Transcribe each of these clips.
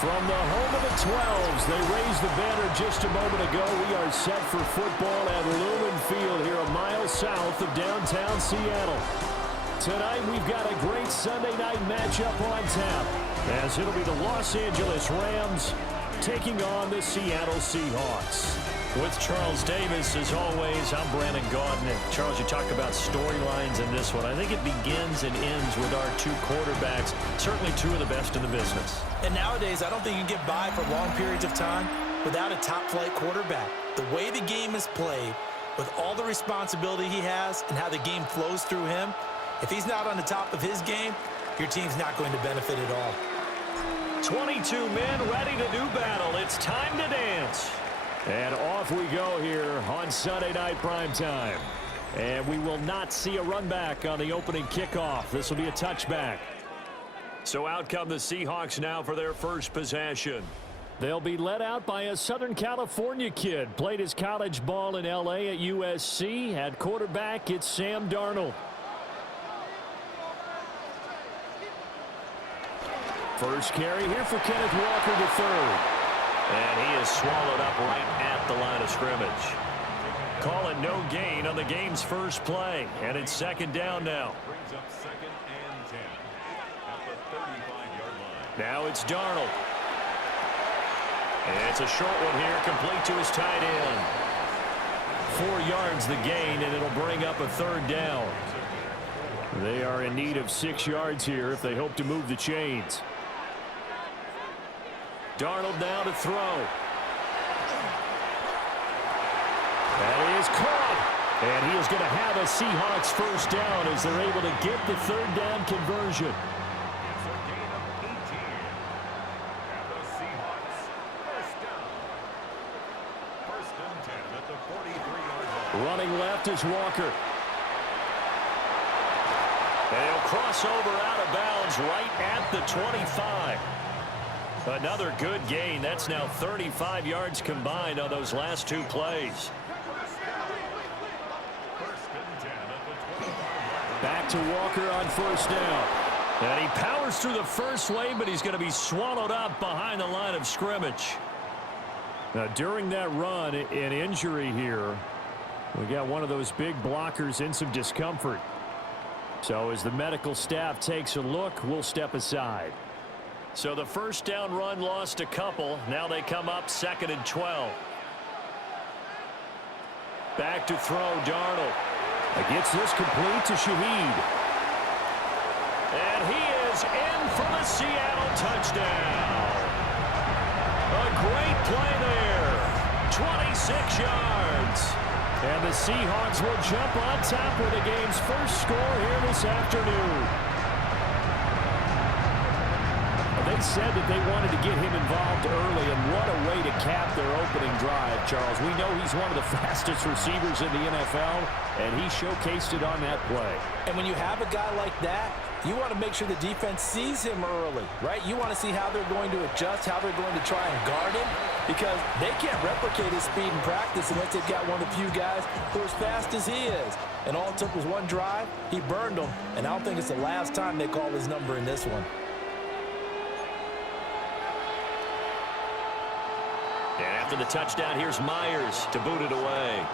From the home of the 12s, they raised the banner just a moment ago. We are set for football at Lumen Field here a mile south of downtown Seattle. Tonight, we've got a great Sunday night matchup on tap, as it'll be the Los Angeles Rams taking on the Seattle Seahawks. With Charles Davis, as always, I'm Brandon Gaudin. And Charles, you talk about storylines in this one. I think it begins and ends with our two quarterbacks, certainly two of the best in the business. And nowadays, I don't think you can get by for long periods of time without a top-flight quarterback. The way the game is played, with all the responsibility he has and how the game flows through him, if he's not on the top of his game, your team's not going to benefit at all. 22 men ready to do battle. It's time to dance. And off we go here on Sunday Night Primetime. And we will not see a run back on the opening kickoff. This will be a touchback. So out come the Seahawks now for their first possession. They'll be led out by a Southern California kid. Played his college ball in L.A. at USC. At quarterback, it's Sam Darnold. First carry here for Kenneth Walker III. And he is swallowed up right at the line of scrimmage. Call it no gain on the game's first play. And it's second down now. Brings up 2nd and 10 at the 35-yard line. Now it's Darnold. And it's a short one here, complete to his tight end. 4 yards the gain, and it'll bring up a third down. They are in need of 6 yards here if they hope to move the chains. Darnold now to throw. That is caught. And he is going to have a Seahawks first down as they're able to get the third down conversion. It's a gain of 18. And the Seahawks first down. 1st and 10 at the 43-yard line. Running left is Walker. They'll cross over out of bounds right at the 25. Another good gain. That's now 35 yards combined on those last two plays. Back to Walker on first down. And he powers through the first wave, but he's going to be swallowed up behind the line of scrimmage. Now, during that run, an injury here. We got one of those big blockers in some discomfort. So as the medical staff takes a look, we'll step aside. So the first down run lost a couple. Now they come up 2nd and 12. Back to throw, Darnold. Gets this complete to Shaheed. And he is in for the Seattle touchdown. A great play there. 26 yards. And the Seahawks will jump on top with the game's first score here this afternoon. They said that they wanted to get him involved early, and what a way to cap their opening drive, Charles. We know he's one of the fastest receivers in the NFL, and he showcased it on that play. And when you have a guy like that, you want to make sure the defense sees him early, right? You want to see how they're going to adjust, how they're going to try and guard him, because they can't replicate his speed in practice unless they've got one of the few guys who are as fast as he is. And all it took was one drive. He burned them, and I don't think it's the last time they call his number in this one. And after the touchdown, here's Myers to boot it away.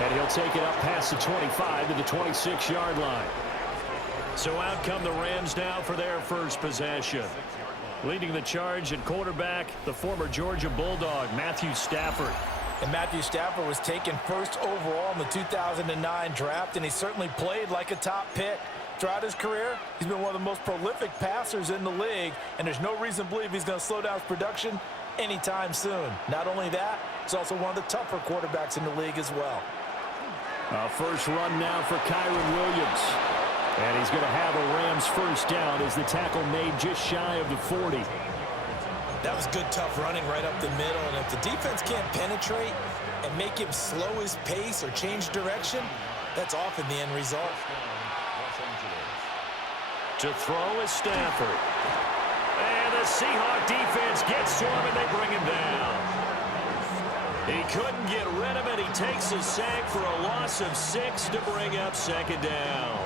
And he'll take it up past the 25 to the 26-yard line. So out come the Rams now for their first possession. Leading the charge at quarterback, the former Georgia Bulldog, Matthew Stafford. And Matthew Stafford was taken first overall in the 2009 draft, and he certainly played like a top pick. Throughout his career, he's been one of the most prolific passers in the league, and there's no reason to believe he's going to slow down his production anytime soon. Not only that, he's also one of the tougher quarterbacks in the league as well. First run now for Kyron Williams. And he's going to have a Rams first down as the tackle made just shy of the 40. That was good, tough running right up the middle. And if the defense can't penetrate and make him slow his pace or change direction, that's often the end result. To throw is Stafford. And the Seahawk defense gets to him, and they bring him down. He couldn't get rid of it. He takes a sack for a loss of 6 to bring up second down.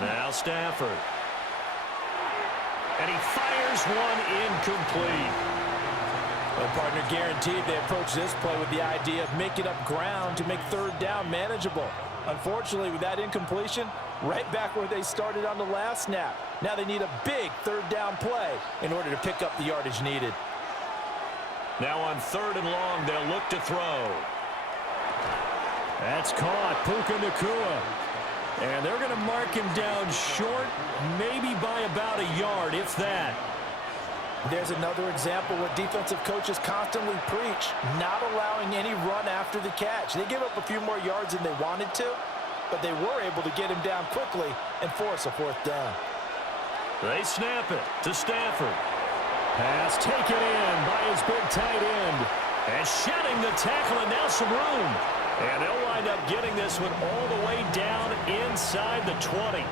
Now Stafford. And he fires one incomplete. Well, partner, guaranteed they approach this play with the idea of making up ground to make third down manageable. Unfortunately, with that incompletion, right back where they started on the last snap. Now they need a big third down play in order to pick up the yardage needed. Now on 3rd and long, they'll look to throw. That's caught. Puka Nacua. And they're going to mark him down short, maybe by about a yard, if that. There's another example where defensive coaches constantly preach, not allowing any run after the catch. They give up a few more yards than they wanted to, but they were able to get him down quickly and force a 4th down. They snap it to Stafford. Pass taken in by his big tight end. And shedding the tackle, and now some room. And they'll wind up getting this one all the way down inside the 20.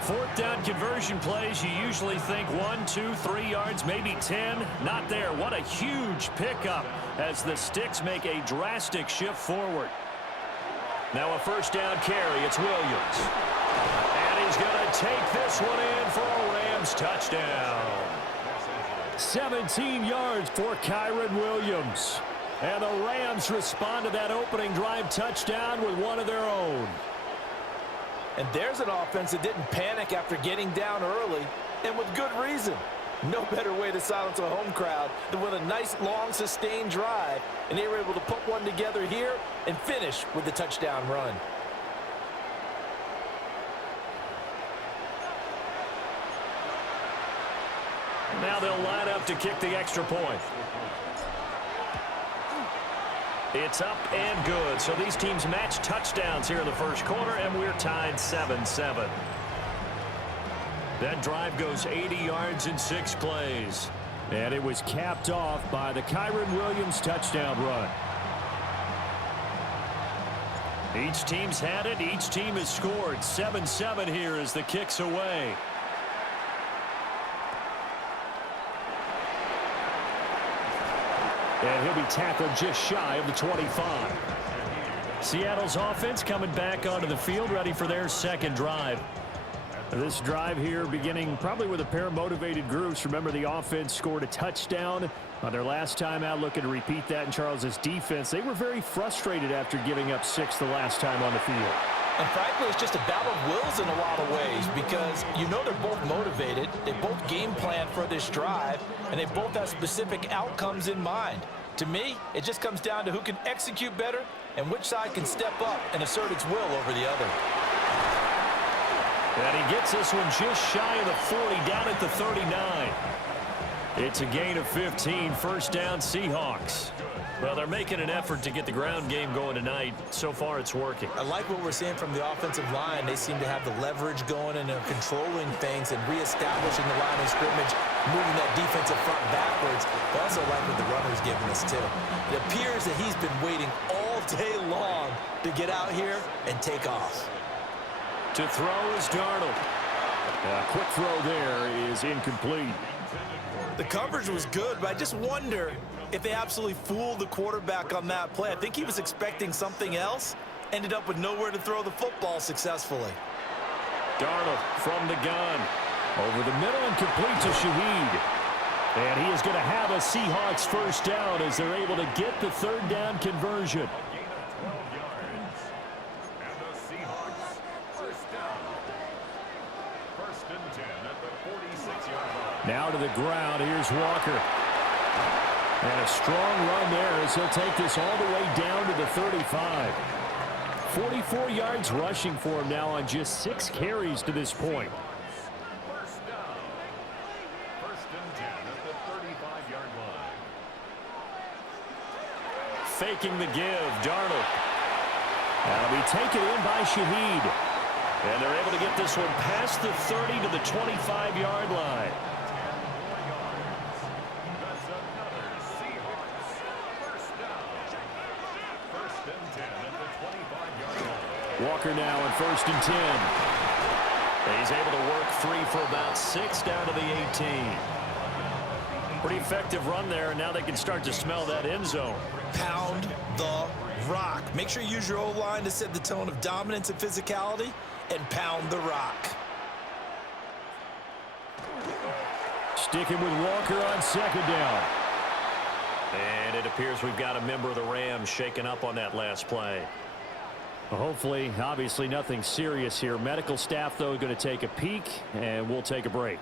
4th down conversion plays, you usually think 1, 2, 3 yards, maybe 10. Not there. What a huge pickup as the Sticks make a drastic shift forward. Now a 1st down carry. It's Williams. And he's going to take this one in for a Rams touchdown. 17 yards for Kyren Williams. And the Rams respond to that opening drive touchdown with one of their own. And there's an offense that didn't panic after getting down early, and with good reason. No better way to silence a home crowd than with a nice, long, sustained drive. And they were able to put one together here and finish with the touchdown run. Now they'll line up to kick the extra point. It's up and good. So these teams match touchdowns here in the first quarter, and we're tied 7-7. That drive goes 80 yards in 6 plays. And it was capped off by the Kyren Williams touchdown run. Each team's had it. Each team has scored. 7-7 here as the kick's away. And he'll be tackled just shy of the 25. Seattle's offense coming back onto the field, ready for their second drive. This drive here beginning probably with a pair of motivated groups. Remember, the offense scored a touchdown on their last time out, looking to repeat that in Charles's defense. They were very frustrated after giving up 6 the last time on the field. And frankly, it's just a battle of wills in a lot of ways because you know they're both motivated. They both game plan for this drive, and they both have specific outcomes in mind. To me, it just comes down to who can execute better and which side can step up and assert its will over the other. And he gets this one just shy of the 40, down at the 39. It's a gain of 15, 1st down Seahawks. Well, they're making an effort to get the ground game going tonight. So far, it's working. I like what we're seeing from the offensive line. They seem to have the leverage going and they're controlling things and reestablishing the line of scrimmage, moving that defensive front backwards. But also like what the runner's giving us, too. It appears that he's been waiting all day long to get out here and take off. To throw is Darnold. A quick throw there is incomplete. The coverage was good, but I just wonder if they absolutely fooled the quarterback on that play. I think he was expecting something else, ended up with nowhere to throw the football successfully. Darnold from the gun. Over the middle and complete to Shaheed. And he is going to have a Seahawks 1st down as they're able to get the 3rd down conversion. Now to the ground. Here's Walker. And a strong run there as he'll take this all the way down to the 35. 44 yards rushing for him now on just 6 carries to this point. 1st down. 1st and 10 at the 35-yard line. Faking the give, Darnold. That'll be taken in by Shaheed. And they're able to get this one past the 30 to the 25-yard line. Walker now on 1st and 10. He's able to work free for about 6 down to the 18. Pretty effective run there, and now they can start to smell that end zone. Pound the rock. Make sure you use your O-line to set the tone of dominance and physicality, and pound the rock. Sticking with Walker on second down. And it appears we've got a member of the Rams shaken up on that last play. Well, hopefully, obviously nothing serious here. Medical staff, though, going to take a peek, and we'll take a break.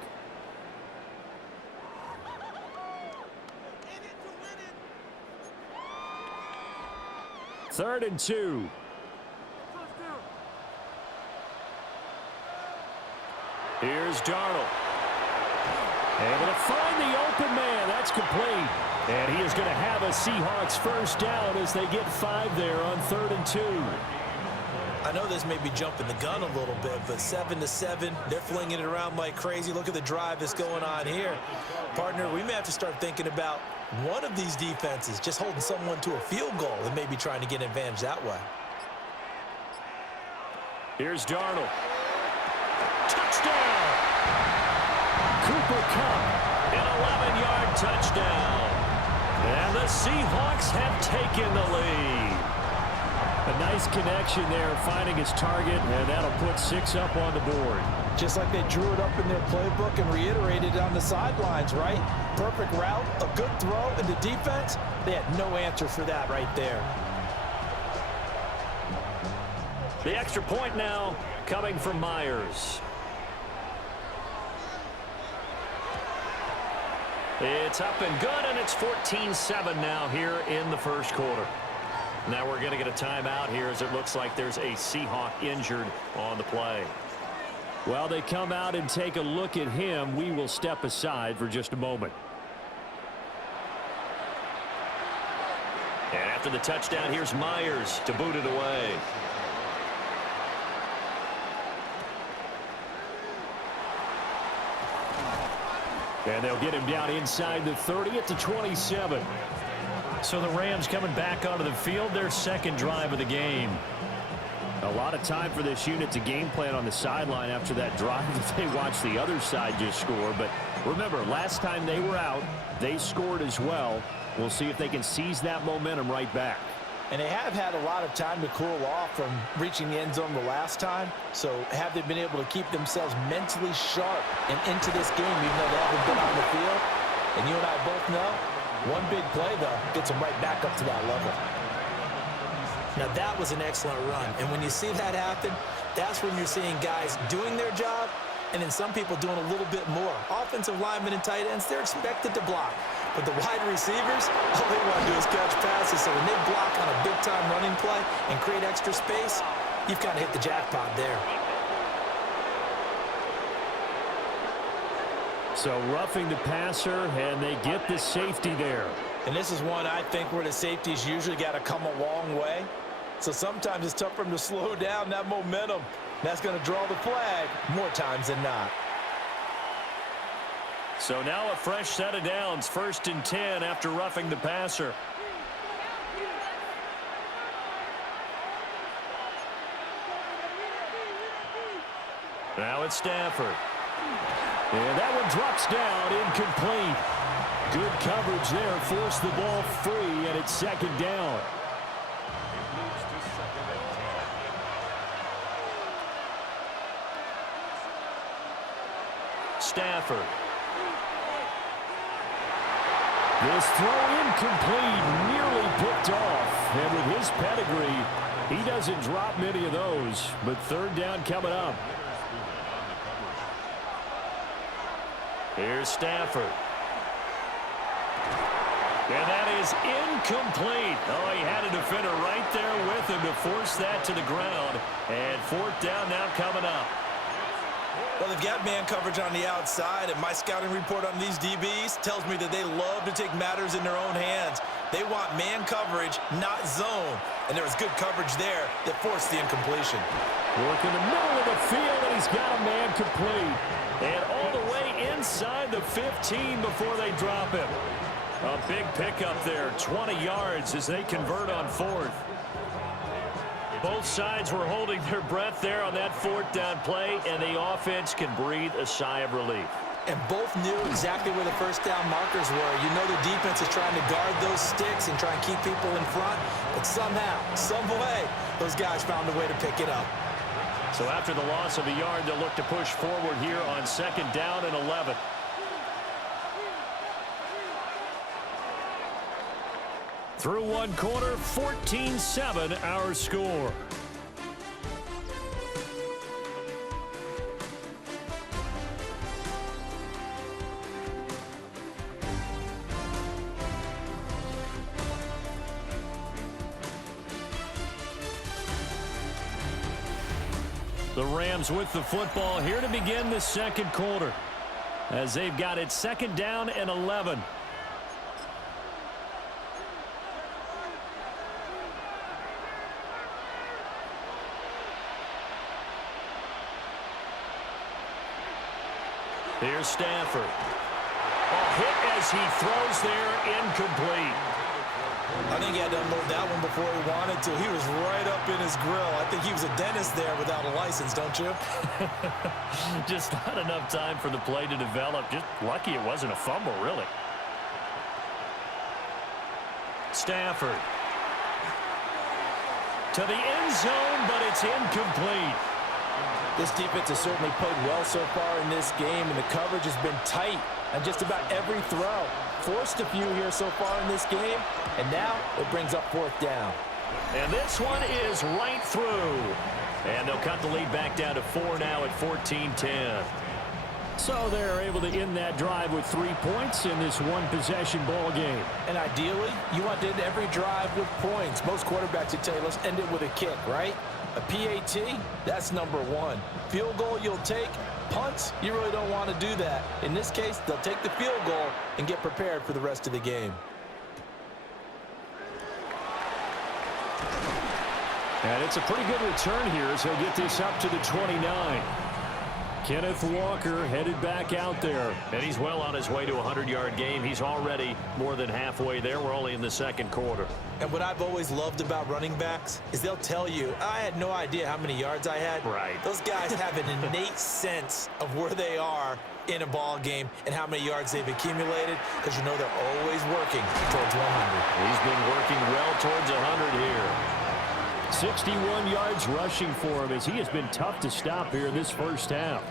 Third and 2. Here's Darnold. Able to find the open man. That's complete. And he is going to have a Seahawks first down as they get 5 there on 3rd and 2. I know this may be jumping the gun a little bit, but 7-7, they're flinging it around like crazy. Look at the drive that's going on here. Partner, we may have to start thinking about one of these defenses just holding someone to a field goal and maybe trying to get an advantage that way. Here's Darnold. Touchdown! Cooper Kupp, an 11-yard touchdown. And the Seahawks have taken the lead. A nice connection there, finding his target, and that'll put 6 up on the board. Just like they drew it up in their playbook and reiterated it on the sidelines, right? Perfect route, a good throw, and the defense, they had no answer for that right there. The extra point now coming from Myers. It's up and good, and it's 14-7 now here in the first quarter. Now we're going to get a timeout here as it looks like there's a Seahawk injured on the play. While they come out and take a look at him, we will step aside for just a moment. And after the touchdown, here's Myers to boot it away. And they'll get him down inside the 30 at the 27. So the Rams coming back onto the field, their second drive of the game. A lot of time for this unit to game plan on the sideline after that drive that they watched the other side just score. But remember, last time they were out, they scored as well. We'll see if they can seize that momentum right back. And they have had a lot of time to cool off from reaching the end zone the last time. So have they been able to keep themselves mentally sharp and into this game even though they haven't been on the field? And you and I both know, one big play, though, gets them right back up to that level. Now, that was an excellent run. And when you see that happen, that's when you're seeing guys doing their job and then some people doing a little bit more. Offensive linemen and tight ends, they're expected to block. But the wide receivers, all they want to do is catch passes. So when they block on a big-time running play and create extra space, you've kind of hit the jackpot there. So roughing the passer, and they get the safety there. And this is one, I think, where the safety's usually got to come a long way. So sometimes it's tough for them to slow down that momentum. That's going to draw the flag more times than not. So now a fresh set of downs, 1st and 10 after roughing the passer. Now it's Stafford. And that one drops down, incomplete. Good coverage there, forced the ball free, and it's 2nd down. Stafford. This throw incomplete, nearly picked off. And with his pedigree, he doesn't drop many of those. But 3rd down coming up. Here's Stafford. And that is incomplete. Oh, he had a defender right there with him to force that to the ground. And 4th down now coming up. Well, they've got man coverage on the outside, and my scouting report on these DBs tells me that they love to take matters in their own hands. They want man coverage, not zone. And there was good coverage there that forced the incompletion. Work in the middle of the field, and he's got a man complete. And all the way inside the 15 before they drop him. A big pickup there, 20 yards as they convert on 4th. Both sides were holding their breath there on that fourth down play, and the offense can breathe a sigh of relief. And both knew exactly where the first down markers were. You know the defense is trying to guard those sticks and try and keep people in front. But somehow, some way, those guys found a way to pick it up. So after the loss of a yard, they'll look to push forward here on second down and 11. Through one quarter, 14-7 our score. The Rams with the football here to begin the second quarter, as they've got it second down and 11. Here's Stafford. A hit as he throws there, incomplete. I think he had to unload that one before he wanted to. He was right up in his grill. I think he was a dentist there without a license, don't you? Just not enough time for the play to develop. Just lucky it wasn't a fumble, really. Stafford. To the end zone, but it's incomplete. This defense has certainly played well so far in this game, and the coverage has been tight on just about every throw. Forced a few here so far in this game, and now it brings up fourth down. And this one is right through. And they'll cut the lead back down to 4 now at 14-10. So they're able to end that drive with 3 points in this one-possession ball game. And ideally, you want to end every drive with points. Most quarterbacks would tell you, let's end it with a kick, right? A PAT, that's number one. Field goal you'll take. Punts, you really don't want to do that. In this case, they'll take the field goal and get prepared for the rest of the game. And it's a pretty good return here as he'll get this up to the 29. Kenneth Walker headed back out there. And he's well on his way to a 100-yard game. He's already more than halfway there. We're only in the second quarter. And what I've always loved about running backs is they'll tell you, I had no idea how many yards I had. Right. Those guys have an innate sense of where they are in a ball game and how many yards they've accumulated, because you know they're always working towards 100. He's been working well towards 100 here. 61 yards rushing for him as he has been tough to stop here in this first half.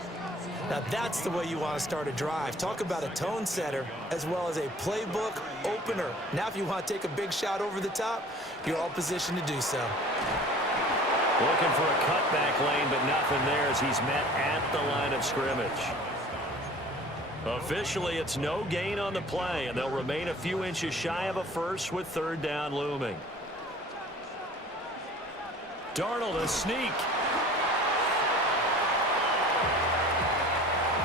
Now that's the way you want to start a drive. Talk about a tone setter as well as a playbook opener. Now if you want to take a big shot over the top, you're all positioned to do so. Looking for a cutback lane, but nothing there as he's met at the line of scrimmage. Officially, it's no gain on the play, and they'll remain a few inches shy of a first with third down looming. Darnold a sneak.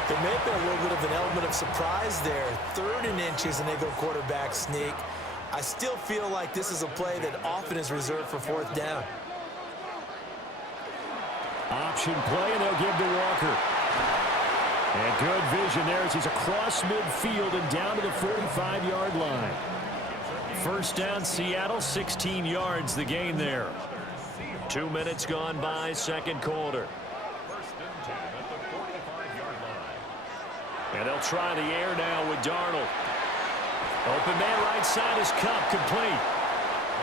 There may have been a little bit of an element of surprise there. 3rd and inches, and they go quarterback sneak. I still feel like this is a play that often is reserved for 4th down. Option play, and they'll give to Walker. And good vision there as he's across midfield and down to the 45-yard line. First down, Seattle, 16 yards the gain there. 2 minutes gone by, second quarter. And they'll try the air now with Darnold. Open man right side is Cup, complete.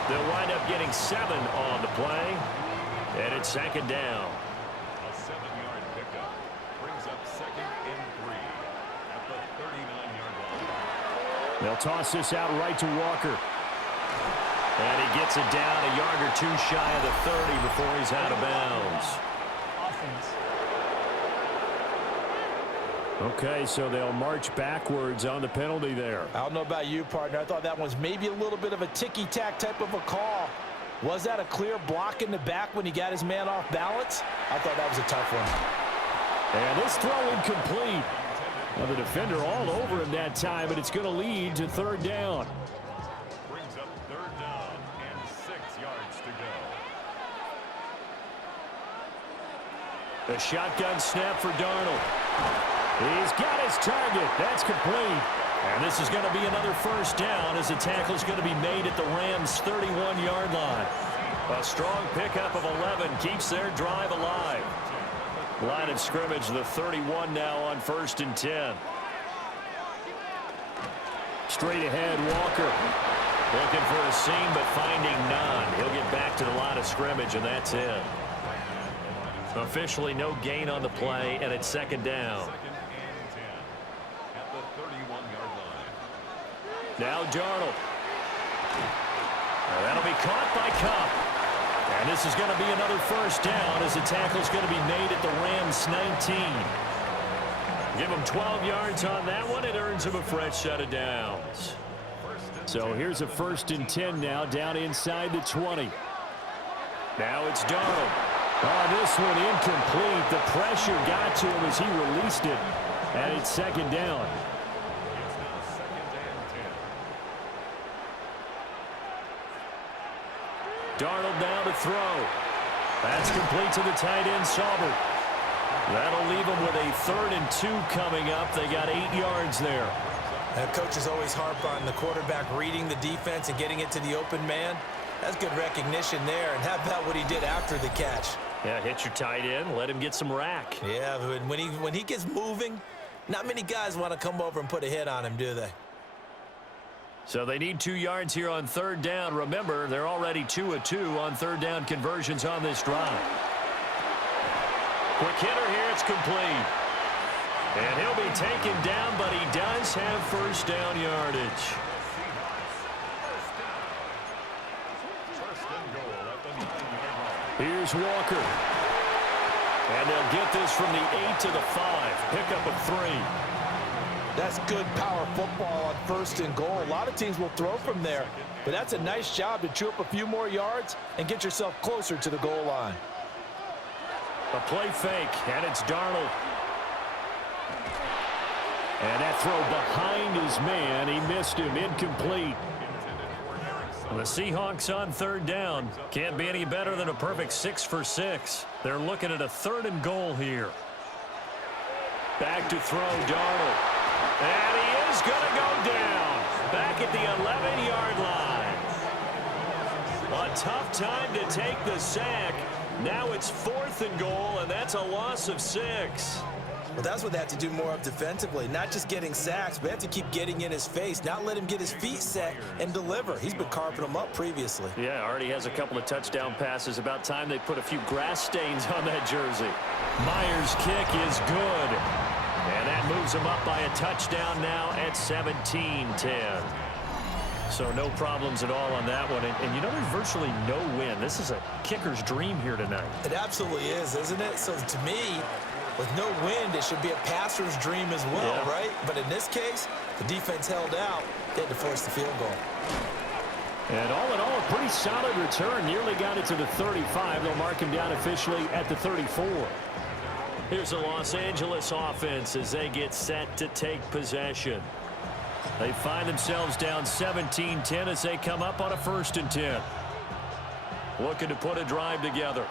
They'll wind up getting 7 on the play. And it's second down. A 7-yard pickup brings up 2nd and 3 at the 39-yard line. They'll toss this out right to Walker. And he gets it down a yard or 2 shy of the 30 before he's out of bounds. Okay, so they'll march backwards on the penalty there. I don't know about you, partner. I thought that was maybe a little bit of a ticky-tack type of a call. Was that a clear block in the back when he got his man off balance? I thought that was a tough one. And this throw incomplete. Now the defender all over him that time, but it's going to lead to third down. Brings up 3rd down and 6 yards to go. The shotgun snap for Darnold. He's got his target. That's complete. And this is going to be another first down as the tackle is going to be made at the Rams' 31-yard line. A strong pickup of 11 keeps their drive alive. Line of scrimmage, the 31 now on 1st and 10. Straight ahead, Walker. Looking for a seam, but finding none. He'll get back to the line of scrimmage, and that's it. Officially no gain on the play, and it's 2nd down. At the 31-yard line. Now Darnold. That'll be caught by Cup. And this is going to be another 1st down as the tackle's going to be made at the Rams 19. Give him 12 yards on that one. It earns him a fresh set of downs. So here's a 1st and 10 now down inside the 20. Now it's Darnold. Oh, this one incomplete. The pressure got to him as he released it. And it's 2nd down. It's now 2nd and 10. Darnold now to throw. That's complete to the tight end, Sauber. That'll leave them with a 3rd and 2 coming up. They got 8 yards there. Coaches always harp on the quarterback reading the defense and getting it to the open man. That's good recognition there. And how about what he did after the catch? Yeah, hit your tight end. Let him get some rack. Yeah, when he gets moving, not many guys want to come over and put a hit on him, do they? So they need 2 yards here on 3rd down. Remember, they're already 2 of 2 on 3rd down conversions on this drive. Quick hitter here. It's complete. And he'll be taken down, but he does have 1st down yardage. Here's Walker. And they'll get this from the 8 to the 5. Pickup of 3. That's good power football on 1st and goal. A lot of teams will throw from there, but that's a nice job to chew up a few more yards and get yourself closer to the goal line. A play fake, and it's Darnold. And that throw behind his man. He missed him. Incomplete. The Seahawks on 3rd down. Can't be any better than a perfect 6 for 6. They're looking at a 3rd and goal here. Back to throw, Darnold. And he is going to go down. Back at the 11-yard line. A tough time to take the sack. Now it's 4th and goal, and that's a loss of 6. Well, that's what they have to do more of defensively. Not just getting sacks, but they have to keep getting in his face, not let him get his feet set and deliver. He's been carving them up previously. Yeah, already has a couple of touchdown passes. About time they put a few grass stains on that jersey. Myers' kick is good. And that moves him up by a touchdown now at 17-10. So no problems at all on that one. And you know, there's virtually no win. This is a kicker's dream here tonight. It absolutely is, isn't it? So to me, with no wind, it should be a passer's dream as well, yeah. Right? But in this case, the defense held out. They had to force the field goal. And all in all, a pretty solid return. Nearly got it to the 35. They'll mark him down officially at the 34. Here's the Los Angeles offense as they get set to take possession. They find themselves down 17-10 as they come up on a 1st and 10. Looking to put a drive together.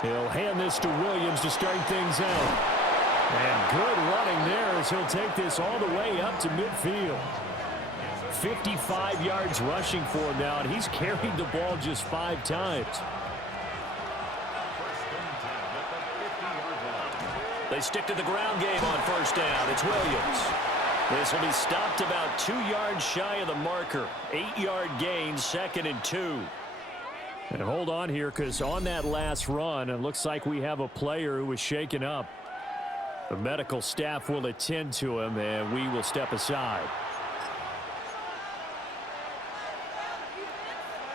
He'll hand this to Williams to start things out. And good running there as he'll take this all the way up to midfield. 55 yards rushing for him now, and he's carried the ball just 5 times. They stick to the ground game on 1st down. It's Williams. This will be stopped about 2 yards shy of the marker. 8-yard gain, 2nd and 2. And hold on here, because on that last run, it looks like we have a player who was shaken up. The medical staff will attend to him, and we will step aside.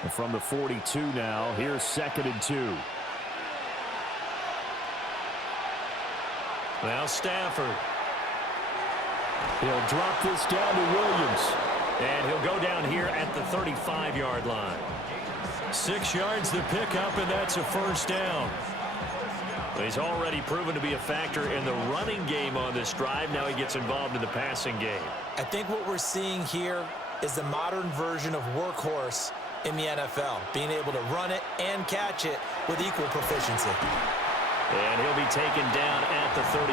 And from the 42 now, here's 2nd and 2. Now Stafford. He'll drop this down to Williams. And he'll go down here at the 35-yard line. 6 yards to pick up, and that's a 1st down. He's already proven to be a factor in the running game on this drive. Now he gets involved in the passing game. I think what we're seeing here is the modern version of workhorse in the NFL, being able to run it and catch it with equal proficiency. And he'll be taken down at the 34.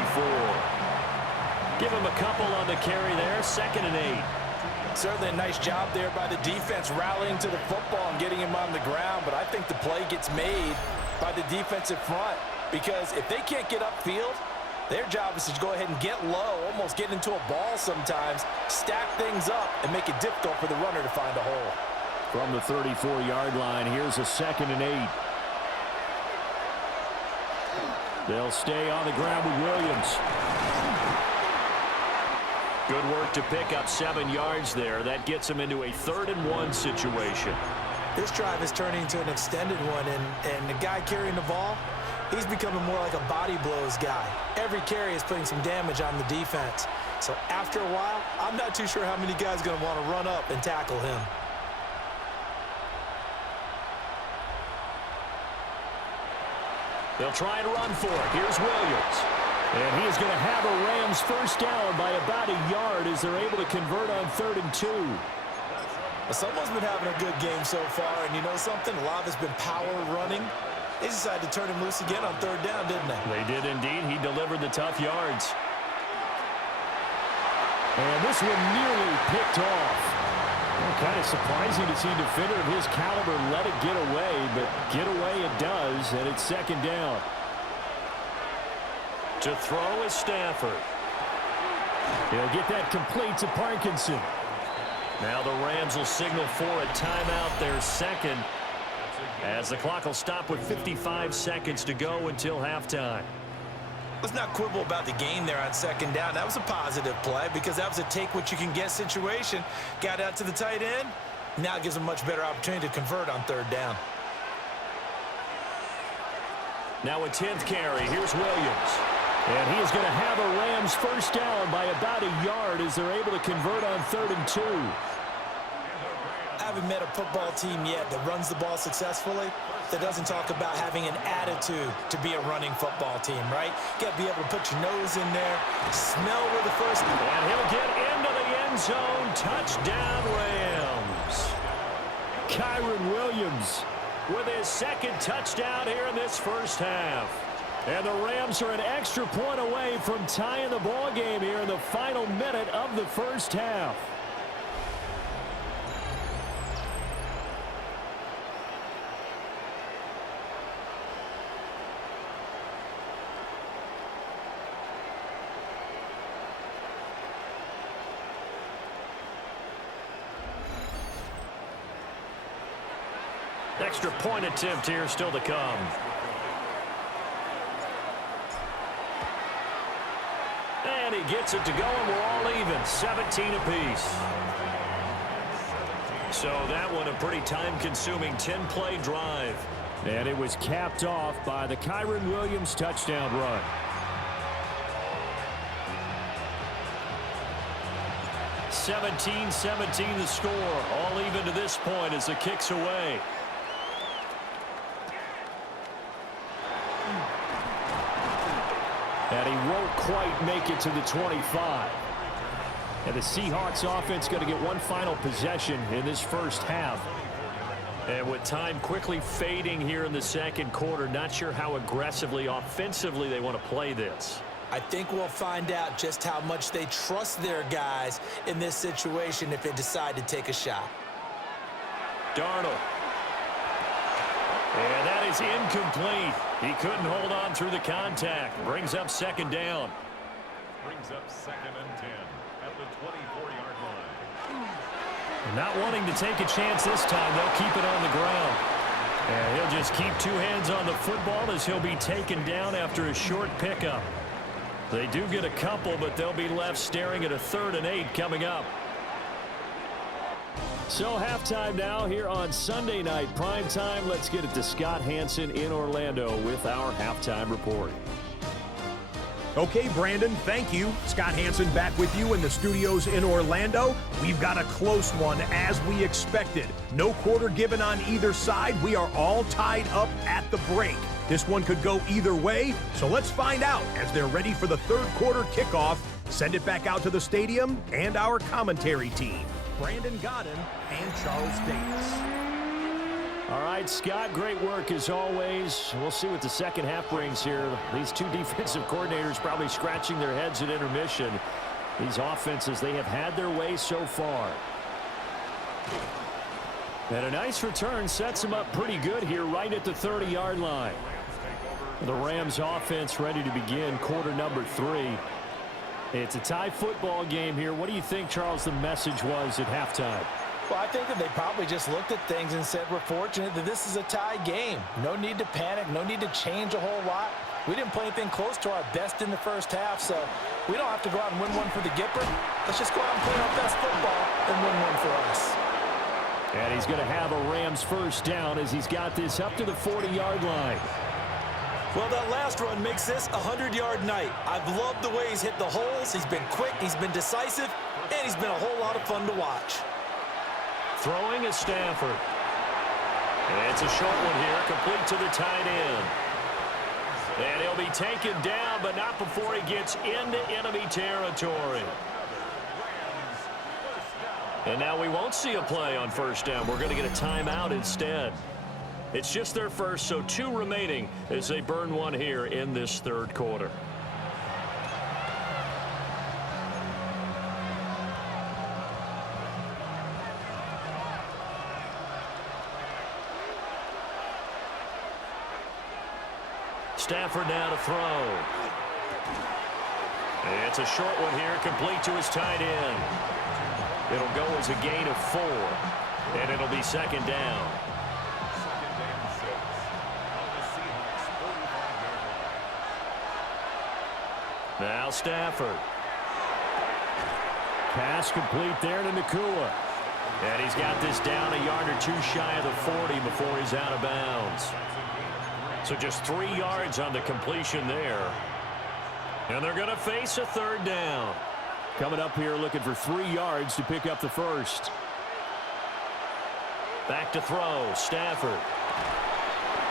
Give him a couple on the carry there. 2nd and 8. Certainly a nice job there by the defense rallying to the football and getting him on the ground, but I think the play gets made by the defensive front because if they can't get upfield, their job is to go ahead and get low, almost get into a ball sometimes, stack things up, and make it difficult for the runner to find a hole. From the 34-yard line, here's a 2nd and 8. They'll stay on the ground with Williams. Good work to pick up 7 yards there. That gets them into a 3rd and 1 situation. This drive is turning into an extended one, and the guy carrying the ball, he's becoming more like a body blows guy. Every carry is putting some damage on the defense. So after a while, I'm not too sure how many guys are going to want to run up and tackle him. They'll try and run for it. Here's Williams. And he is going to have a Rams first down by about a yard as they're able to convert on 3rd and 2. Someone's been having a good game so far, and you know something? A lot of it's been power running. They decided to turn him loose again on 3rd down, didn't they? They did indeed. He delivered the tough yards. And this one nearly picked off. Well, kind of surprising to see a defender of his caliber let it get away, but get away it does, and it's 2nd down. To throw is Stafford. He'll get that complete to Parkinson. Now the Rams will signal for a timeout, their 2nd, as the clock will stop with 55 seconds to go until halftime. Let's not quibble about the game there on 2nd down. That was a positive play because that was a take-what-you-can-get situation. Got out to the tight end. Now it gives them a much better opportunity to convert on 3rd down. Now a 10th carry. Here's Williams. And he is going to have a Rams first down by about a yard as they're able to convert on 3rd and 2. I haven't met a football team yet that runs the ball successfully that doesn't talk about having an attitude to be a running football team, right? You got to be able to put your nose in there, smell where the first... And he'll get into the end zone. Touchdown, Rams. Kyron Williams with his 2nd touchdown here in this first half. And the Rams are an extra point away from tying the ball game here in the final minute of the first half. Extra point attempt here still to come. And he gets it to go, and we're all even, 17 apiece. So that one a pretty time-consuming 10-play drive. And it was capped off by the Kyron Williams touchdown run. (17-17) the score. All even to this point as the kick's away. And he won't quite make it to the 25. And the Seahawks offense going to get one final possession in this first half. And with time quickly fading here in the 2nd quarter, not sure how aggressively, offensively they want to play this. I think we'll find out just how much they trust their guys in this situation if they decide to take a shot. Darnold. And that is incomplete. He couldn't hold on through the contact. Brings up 2nd down. Brings up 2nd and 10 at the 24-yard line. Not wanting to take a chance this time, they'll keep it on the ground. And he'll just keep 2 hands on the football as he'll be taken down after a short pickup. They do get a couple, but they'll be left staring at a 3rd and 8 coming up. So halftime now here on Sunday night prime time. Let's get it to Scott Hansen in Orlando with our halftime report. Okay, Brandon, thank you. Scott Hansen back with you in the studios in Orlando. We've got a close one as we expected. No quarter given on either side. We are all tied up at the break. This one could go either way, so let's find out as they're ready for the 3rd quarter kickoff. Send it back out to the stadium and our commentary team, Brandon Godden and Charles Davis. All right, Scott, great work as always. We'll see what the 2nd half brings here. These 2 defensive coordinators probably scratching their heads at intermission. These offenses, they have had their way so far. And a nice return sets him up pretty good here right at the 30-yard line. The Rams offense ready to begin quarter number 3. It's a tie football game here. What do you think, Charles, the message was at halftime? Well, I think that they probably just looked at things and said, we're fortunate that this is a tie game. No need to panic. No need to change a whole lot. We didn't play anything close to our best in the first half, so we don't have to go out and win one for the Gipper. Let's just go out and play our best football and win one for us. And he's going to have a Rams first down as he's got this up to the 40-yard line. Well, that last run makes this a 100-yard night. I've loved the way he's hit the holes. He's been quick, he's been decisive, and he's been a whole lot of fun to watch. Throwing is Stafford. It's a short one here, complete to the tight end. And he'll be taken down, but not before he gets into enemy territory. And now we won't see a play on first down. We're going to get a timeout instead. It's just their first, so 2 remaining as they burn one here in this third quarter. Stafford now to throw. It's a short one here, complete to his tight end. It'll go as a gain of 4, and it'll be second down. Now Stafford. Pass complete there to Nakua. And he's got this down a yard or 2 shy of the 40 before he's out of bounds. So just 3 yards on the completion there. And they're going to face a third down. Coming up here looking for 3 yards to pick up the first. Back to throw, Stafford.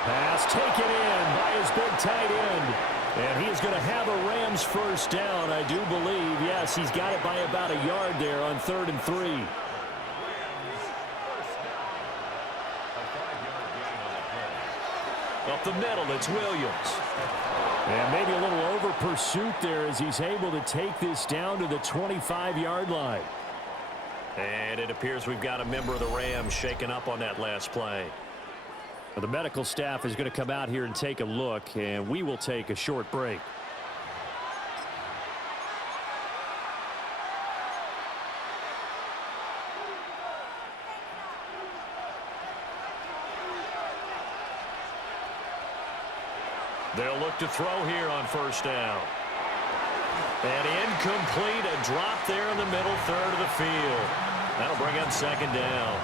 Pass taken in by his big tight end. And he's going to have a Rams first down, I do believe. Yes, he's got it by about a yard there on 3rd and 3. Up the middle, it's Williams. And maybe a little over pursuit there as he's able to take this down to the 25-yard line. And it appears we've got a member of the Rams shaken up on that last play. Well, the medical staff is going to come out here and take a look, and we will take a short break. They'll look to throw here on first down. And incomplete, a drop there in the middle third of the field. That'll bring up second down.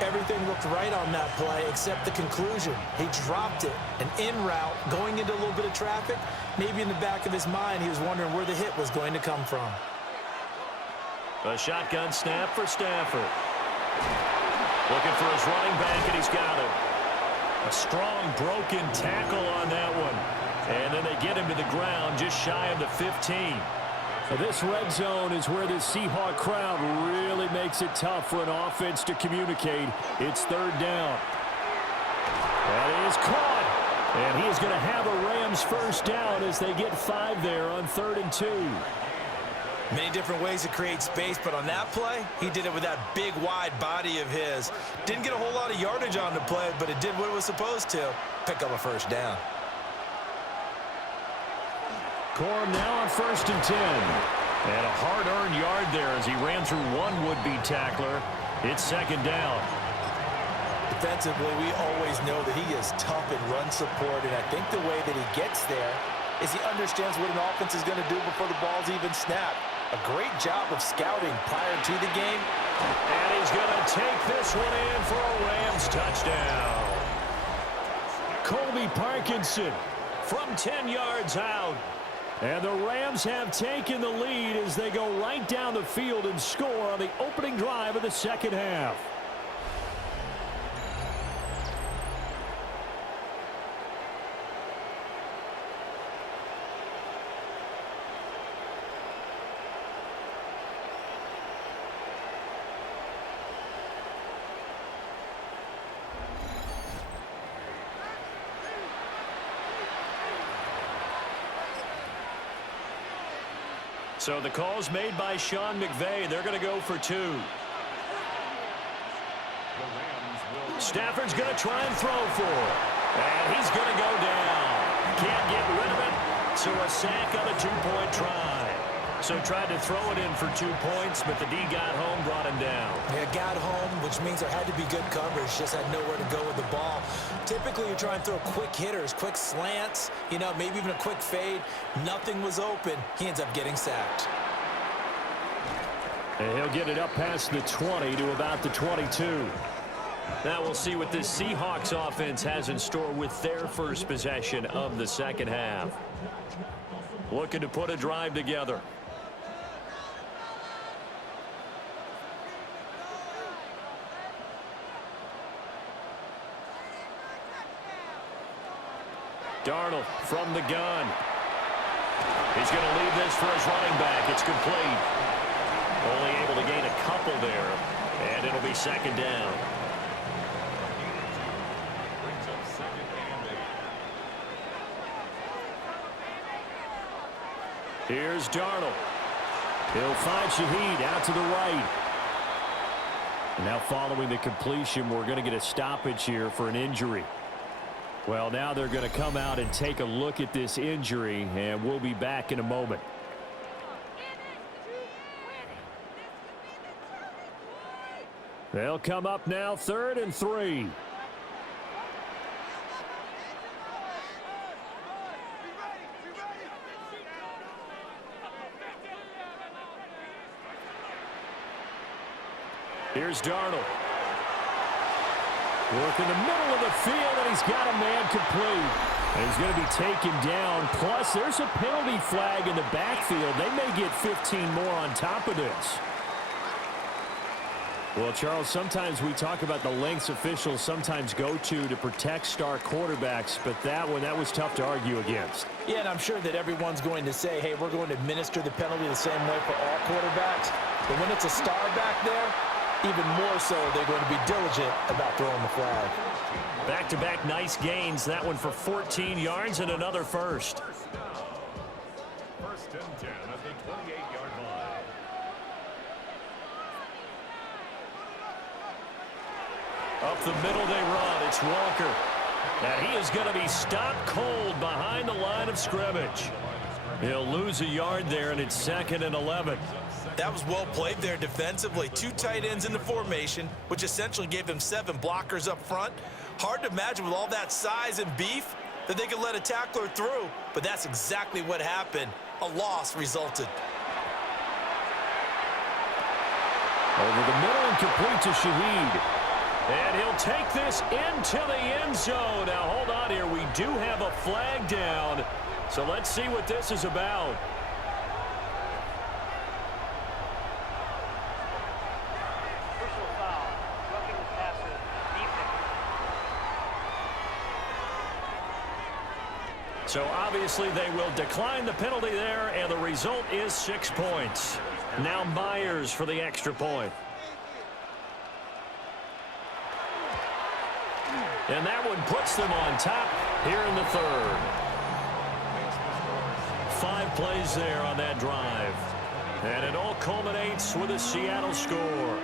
Everything looked right on that play except the conclusion. He dropped it, an in route, going into a little bit of traffic. Maybe in the back of his mind, he was wondering where the hit was going to come from. A shotgun snap for Stafford. Looking for his running back, and he's got him. A strong broken tackle on that one. And then they get him to the ground just shy of the 15. This red zone is where the Seahawk crowd really makes it tough for an offense to communicate. It's third down. That is caught. And he is going to have a Rams first down as they get 5 there on 3rd and 2. Many different ways to create space, but on that play, he did it with that big, wide body of his. Didn't get a whole lot of yardage on the play, but it did what it was supposed to. Pick up a first down. Corum now on 1st and 10. And a hard-earned yard there as he ran through one would-be tackler. It's second down. Defensively, we always know that he is tough in run support, and I think the way that he gets there is he understands what an offense is going to do before the ball's even snapped. A great job of scouting prior to the game. And he's going to take this one in for a Rams touchdown. Colby Parkinson From 10 yards out. And the Rams have taken the lead as they go right down the field and score on the opening drive of the second half. So the call's made by Sean McVay. They're going to go for 2. Stafford's going to try and throw for it. And he's going to go down. Can't get rid of it. So a sack on a 2-point try. So tried to throw it in for 2 points, but the D got home, brought him down. Yeah, got home, which means there had to be good coverage. Just had nowhere to go with the ball. Typically, you're trying to throw quick hitters, quick slants, maybe even a quick fade. Nothing was open. He ends up getting sacked. And he'll get it up past the 20 to about the 22. Now we'll see what this Seahawks offense has in store with their first possession of the second half. Looking to put a drive together. Darnold from the gun. He's going to leave this for his running back. It's complete. Only able to gain a couple there, and it'll be second down. Here's Darnold. He'll find Shaheed out to the right. And now following the completion, we're going to get a stoppage here for an injury. Well, now they're going to come out and take a look at this injury, and we'll be back in a moment. They'll come up now, 3rd and 3. Here's Darnold. Work in the middle of the field, and he's got a man complete. And he's going to be taken down. Plus, there's a penalty flag in the backfield. They may get 15 more on top of this. Well, Charles, sometimes we talk about the lengths officials sometimes go to protect star quarterbacks, but that was tough to argue against. Yeah, and I'm sure that everyone's going to say, hey, we're going to administer the penalty the same way for all quarterbacks. But when it's a star back there, even more so, they're going to be diligent about throwing the flag. Back-to-back nice gains. That one for 14 yards and another first. First and 10 at the 28-yard line. Up the middle they run. It's Walker. And he is going to be stopped cold behind the line of scrimmage. He'll lose a yard there, and it's 2nd and 11. That was well played there defensively. 2 tight ends in the formation, which essentially gave them 7 blockers up front. Hard to imagine with all that size and beef that they could let a tackler through, but that's exactly what happened. A loss resulted. Over the middle and complete to Shaheed. And he'll take this into the end zone. Now, hold on here. We do have a flag down, so let's see what this is about. So obviously they will decline the penalty there, and the result is 6 points. Now Myers for the extra point. And that one puts them on top here in the 3rd. 5 plays there on that drive. And it all culminates with a Seattle score.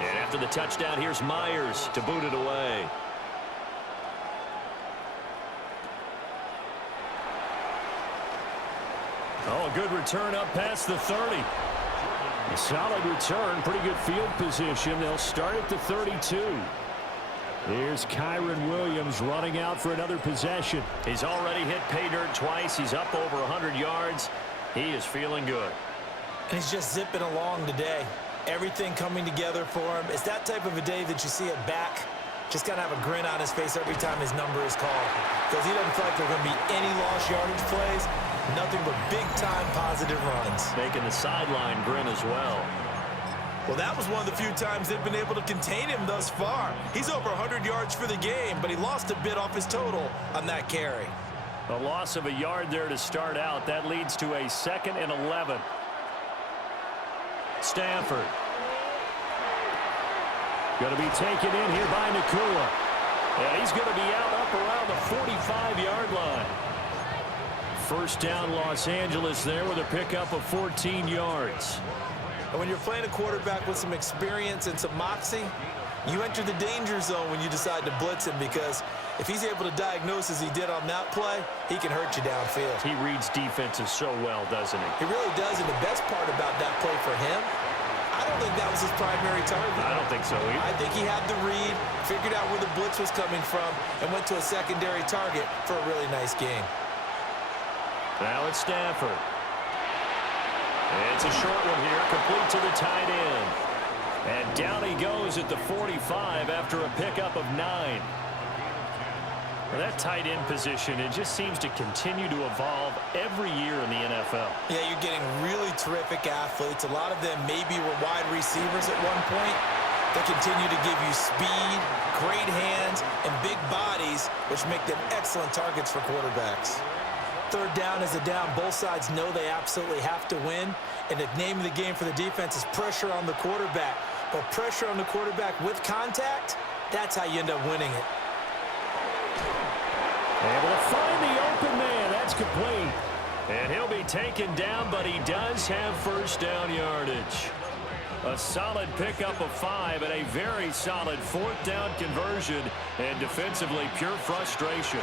And after the touchdown, here's Myers to boot it away. Oh, a good return up past the 30. A solid return, pretty good field position. They'll start at the 32. Here's Kyron Williams running out for another possession. He's already hit pay dirt twice. He's up over 100 yards. He is feeling good. And he's just zipping along today. Everything coming together for him. It's that type of a day that you see it back. Just got to have a grin on his face every time his number is called. Because he doesn't feel like there are going to be any lost yardage plays. Nothing but big-time positive runs. Making the sideline grin as well. Well, that was one of the few times they've been able to contain him thus far. He's over 100 yards for the game, but he lost a bit off his total on that carry. A loss of a yard there to start out. That leads to a 2nd and 11. Stafford. Going to be taken in here by Nakula. And he's going to be out up around the 45-yard line. first down Los Angeles there with a pickup of 14 yards. And when you're playing a quarterback with some experience and some moxie, you enter the danger zone when you decide to blitz him, because if he's able to diagnose as he did on that play, he can hurt you downfield. He reads defenses so well, doesn't he? He really does, and the best part about that play for him, I don't think that was his primary target. I don't think so either. I think he had the read, figured out where the blitz was coming from, and went to a secondary target for a really nice game. Now it's Stafford. It's a short one here, complete to the tight end. And down he goes at the 45 after a pickup of 9. Well, that tight end position, it just seems to continue to evolve every year in the NFL. Yeah, you're getting really terrific athletes. A lot of them maybe were wide receivers at one point. They continue to give you speed, great hands, and big bodies, which make them excellent targets for quarterbacks. Third down is a down. Both sides know they absolutely have to win, and the name of the game for the defense is pressure on the quarterback. But pressure on the quarterback with contact, that's how you end up winning it. Able to find the open man. That's complete. And he'll be taken down, but he does have first down yardage. A solid pickup of 5 and a very solid fourth down conversion, and defensively pure frustration.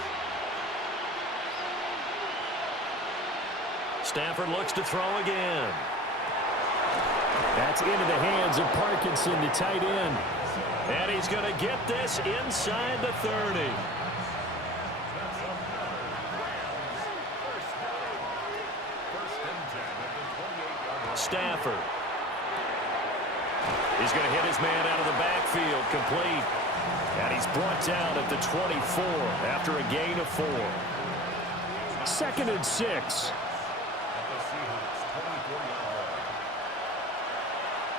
Stafford looks to throw again. That's into the hands of Parkinson, the tight end. And he's going to get this inside the 30. Stafford. He's going to hit his man out of the backfield, complete. And he's brought down at the 24 after a gain of 4. 2nd and 6.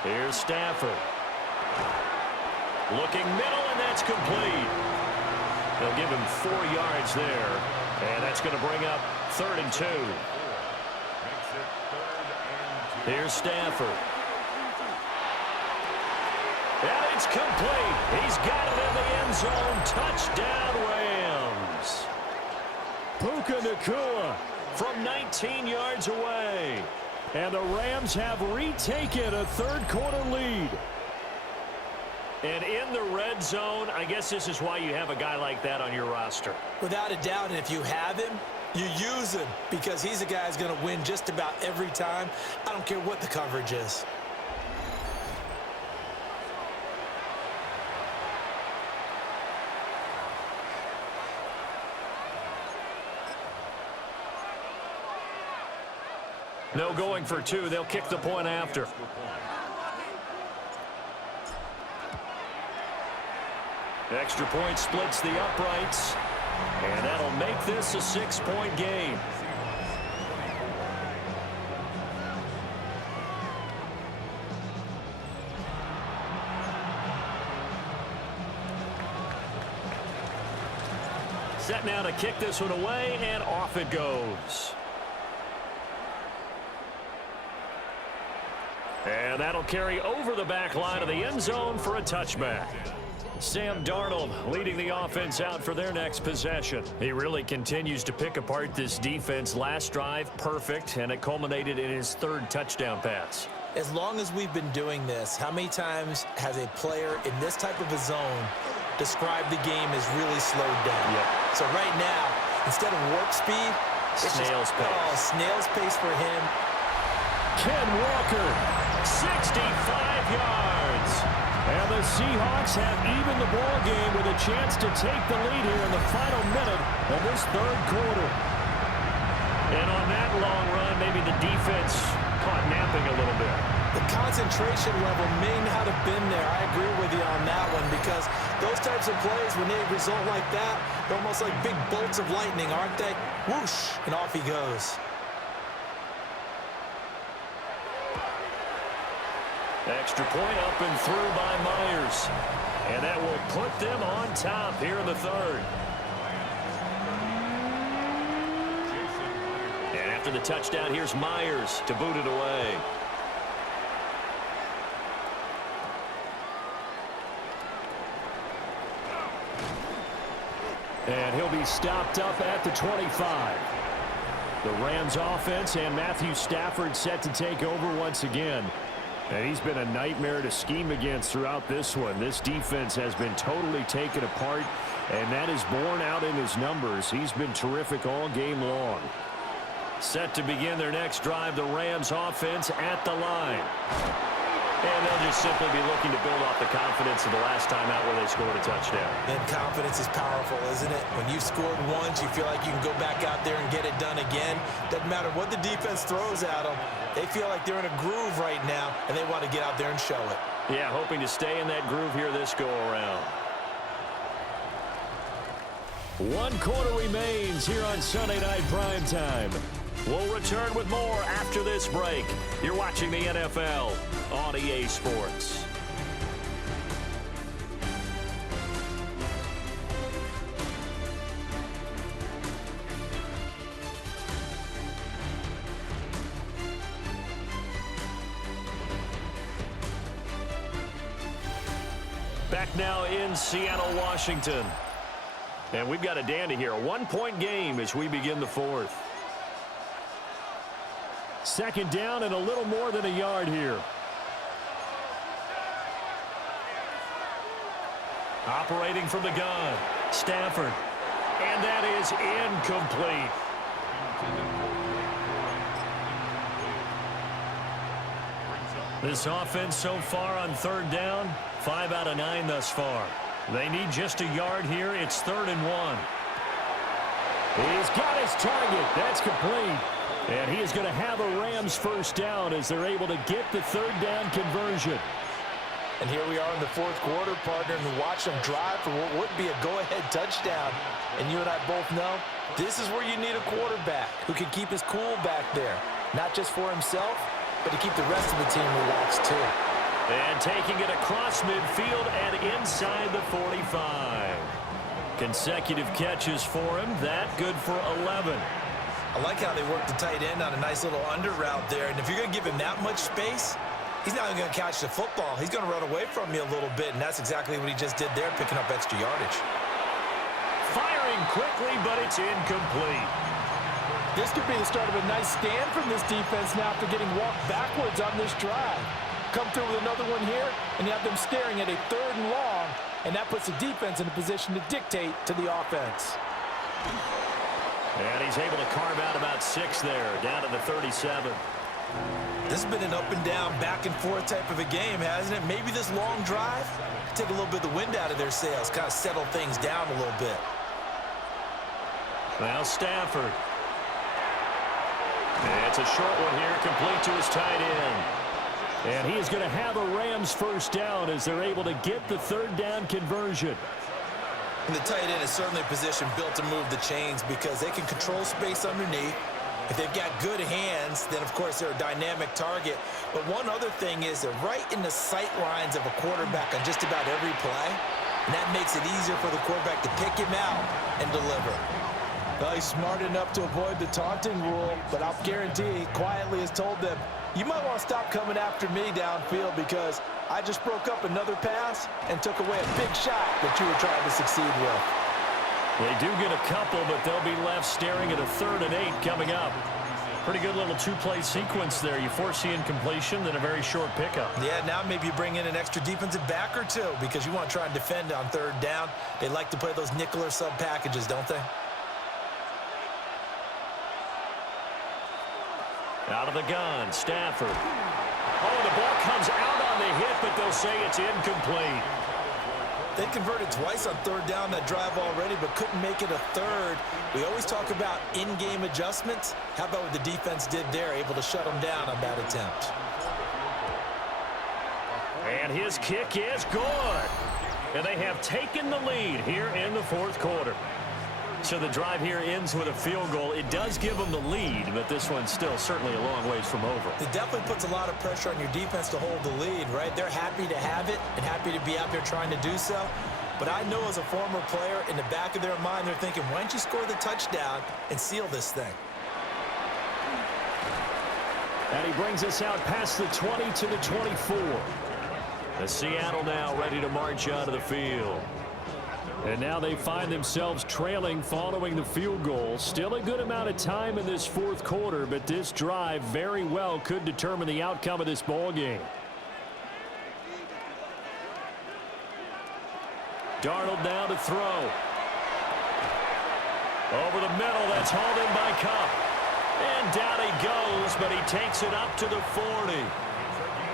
Here's Stafford. Looking middle, and that's complete. They'll give him 4 yards there, and that's going to bring up 3rd and 2. Here's Stafford. And it's complete. He's got it in the end zone. Touchdown, Rams. Puka Nacua. From 19 yards away. And the Rams have retaken a third-quarter lead. And in the red zone, I guess this is why you have a guy like that on your roster. Without a doubt, and if you have him, you use him, because he's a guy who's going to win just about every time. I don't care what the coverage is. No going for 2. They'll kick the point after. Extra point splits the uprights. And that'll make this a 6-point game. Set now to kick this one away, and off it goes. And that'll carry over the back line of the end zone for a touchback. Sam Darnold leading the offense out for their next possession. He really continues to pick apart this defense. Last drive, perfect, and it culminated in his 3rd touchdown pass. As long as we've been doing this, how many times has a player in this type of a zone described the game as really slowed down? Yep. So right now, instead of warp speed, it's snail's just, pace. Oh, snail's pace for him. Ken Walker. 65 yards. And the Seahawks have evened the ball game with a chance to take the lead here in the final minute of this third quarter. And on that long run, maybe the defense caught napping a little bit. The concentration level may not have been there. I agree with you on that one, because those types of plays, when they result like that, they're almost like big bolts of lightning, aren't they? Whoosh, and off he goes. Extra point up and through by Myers. And that will put them on top here in the 3rd. And after the touchdown, here's Myers to boot it away. And he'll be stopped up at the 25. The Rams offense and Matthew Stafford set to take over once again. And he's been a nightmare to scheme against throughout this one. This defense has been totally taken apart, and that is borne out in his numbers. He's been terrific all game long. Set to begin their next drive, the Rams offense at the line. And they'll just simply be looking to build off the confidence of the last time out where they scored a touchdown. And confidence is powerful, isn't it? When you've scored once, you feel like you can go back out there and get it done again. Doesn't matter what the defense throws at them. They feel like they're in a groove right now, and they want to get out there and show it. Yeah, hoping to stay in that groove here this go-around. 1 quarter remains here on Sunday Night Primetime. We'll return with more after this break. You're watching the NFL on EA Sports. Back now in Seattle, Washington. And we've got a dandy here. A 1-point game as we begin the fourth. Second down and a little more than a yard here. Operating from the gun, Stafford. And that is incomplete. This offense so far on third down, 5 out of 9 thus far. They need just a yard here. It's 3rd and 1. He's got his target. That's complete. And he is going to have a Rams first down as they're able to get the third down conversion. And here we are in the fourth quarter, partner, and watch them drive for what would be a go-ahead touchdown. And you and I both know this is where you need a quarterback who can keep his cool back there. Not just for himself, but to keep the rest of the team relaxed too. And taking it across midfield and inside the 45. Consecutive catches for him. That good for 11. I like how they work the tight end on a nice little under route there. And if you're going to give him that much space, he's not even going to catch the football. He's going to run away from you a little bit, and that's exactly what he just did there, picking up extra yardage. Firing quickly, but it's incomplete. This could be the start of a nice stand from this defense now after getting walked backwards on this drive. Come through with another one here, and you have them staring at a 3rd and long, and that puts the defense in a position to dictate to the offense. And he's able to carve out about 6 there, down to the 37. This has been an up and down, back and forth type of a game, hasn't it? Maybe this long drive could take a little bit of the wind out of their sails, kind of settle things down a little bit. Now Stafford. And it's a short one here, complete to his tight end. And he is going to have a Rams first down as they're able to get the third down conversion. And the tight end is certainly a position built to move the chains because they can control space underneath. If they've got good hands, then, of course, they're a dynamic target. But one other thing is they're right in the sight lines of a quarterback on just about every play. And that makes it easier for the quarterback to pick him out and deliver. Well, he's smart enough to avoid the taunting rule, but I'll guarantee he quietly has told them, you might want to stop coming after me downfield because I just broke up another pass and took away a big shot that you were trying to succeed with. They do get a couple, but they'll be left staring at a 3rd and 8 coming up. Pretty good little 2-play sequence there. You force the incompletion, then a very short pickup. Yeah, now maybe you bring in an extra defensive back or two because you want to try and defend on 3rd down. They like to play those nickel or sub packages, don't they? Out of the gun, Stafford. Oh, the ball comes out on the hit, but they'll say it's incomplete. They converted twice on 3rd down that drive already, but couldn't make it a 3rd. We always talk about in-game adjustments. How about what the defense did there, able to shut them down on that attempt? And his kick is good. And they have taken the lead here in the 4th quarter. So the drive here ends with a field goal. It does give them the lead, but this one's still certainly a long ways from over. It definitely puts a lot of pressure on your defense to hold the lead, right? They're happy to have it and happy to be out there trying to do so. But I know as a former player, in the back of their mind, they're thinking, why don't you score the touchdown and seal this thing? And he brings us out past the 20 to the 24. The Seattle now ready to march out of the field. And now they find themselves trailing following the field goal. Still a good amount of time in this fourth quarter, but this drive very well could determine the outcome of this ball game. Darnold now to throw. Over the middle, that's hauled in by Cup. And down he goes, but he takes it up to the 40.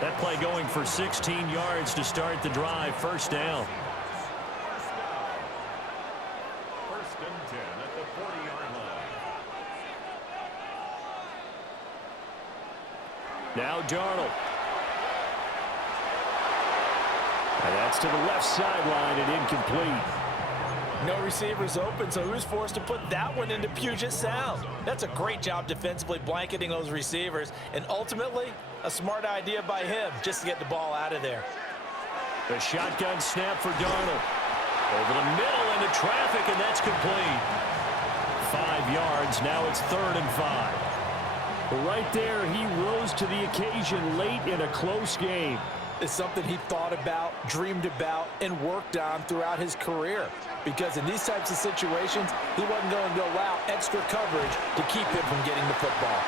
That play going for 16 yards to start the drive. First down. First and 10 at the 40-yard line. Now Darnold. And that's to the left sideline and incomplete. No receivers open, so he was forced to put that one into Puget Sound. That's a great job defensively blanketing those receivers, and ultimately, a smart idea by him just to get the ball out of there. The shotgun snap for Darnold. Over the middle into traffic, and that's complete. 5 yards, now it's 3rd and 5. Right there, he rose to the occasion late in a close game. It's something he thought about, dreamed about, and worked on throughout his career. Because in these types of situations, he wasn't going to allow extra coverage to keep him from getting the football.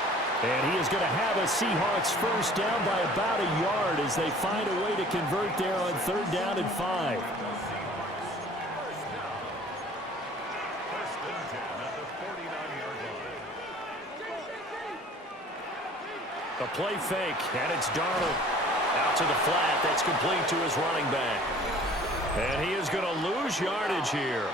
And he is going to have a Seahawks first down by about a yard as they find a way to convert there on 3rd down and 5. First and 10 at the 49-yard line. A play fake, and it's Darnold. Out to the flat, that's complete to his running back. And he is going to lose yardage here.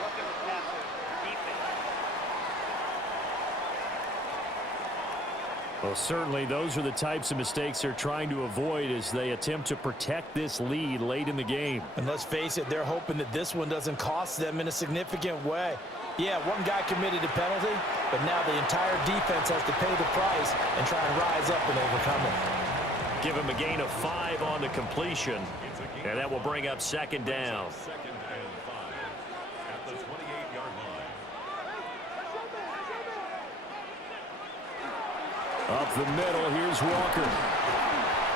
Well, certainly those are the types of mistakes they're trying to avoid as they attempt to protect this lead late in the game. And let's face it, they're hoping that this one doesn't cost them in a significant way. Yeah, one guy committed a penalty, but now the entire defense has to pay the price and try and rise up and overcome it. Give him a gain of 5 on the completion, and that will bring up 2nd down. 2nd and 5 at the 28-yard line. Up the middle, here's Walker.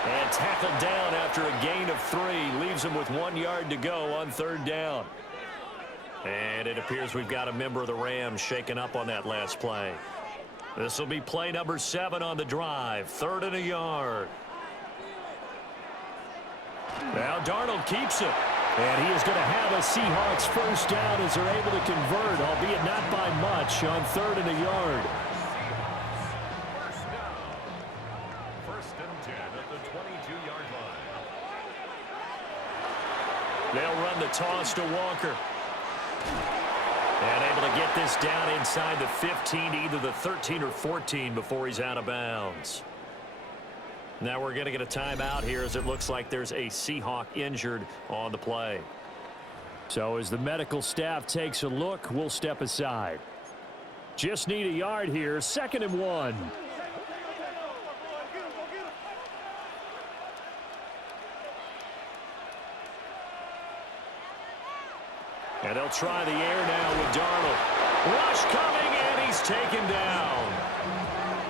And tackled down after a gain of 3. Leaves him with 1 yard to go on 3rd down. And it appears we've got a member of the Rams shaken up on that last play. This will be play number 7 on the drive. 3rd and a yard. Now Darnold keeps it. And he is going to have a Seahawks first down as they're able to convert, albeit not by much, on 3rd and a yard. First down. First and 10 at the 22-yard line. They'll run the toss to Walker. And able to get this down inside the 15, either the 13 or 14 before he's out of bounds. Now we're going to get a timeout here as it looks like there's a Seahawk injured on the play. So as the medical staff takes a look, we'll step aside. Just need a yard here, 2nd and 1. And they'll try the air now with Darnold. Rush coming, and he's taken down.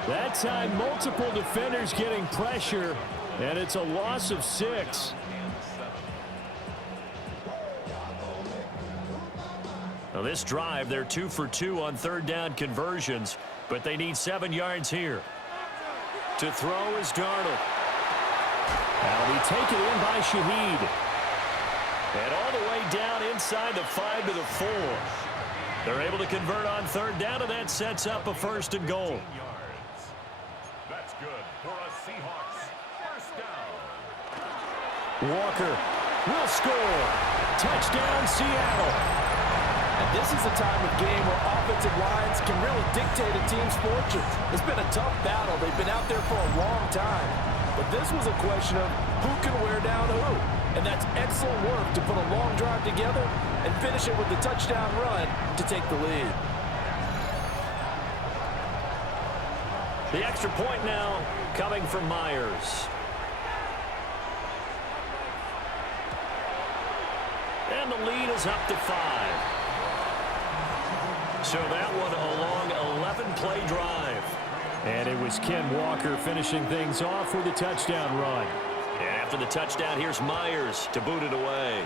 That time, multiple defenders getting pressure, and it's a loss of 6. Now this drive, they're 2 for 2 on 3rd down conversions, but they need 7 yards here. To throw is Darnold. That'll be taken in by Shaheed. And all the way down inside the 5 to the 4. They're able to convert on 3rd down, and that sets up a 1st and goal. That's good for a Seahawks first down. Walker will score. Touchdown, Seattle. And this is a time of game where offensive lines can really dictate a team's fortunes. It's been a tough battle. They've been out there for a long time. But this was a question of who can wear down who. And that's excellent work to put a long drive together and finish it with the touchdown run to take the lead. The extra point now coming from Myers. And the lead is up to 5. So that one a long 11-play drive. And it was Ken Walker finishing things off with a touchdown run. And after the touchdown, here's Myers to boot it away.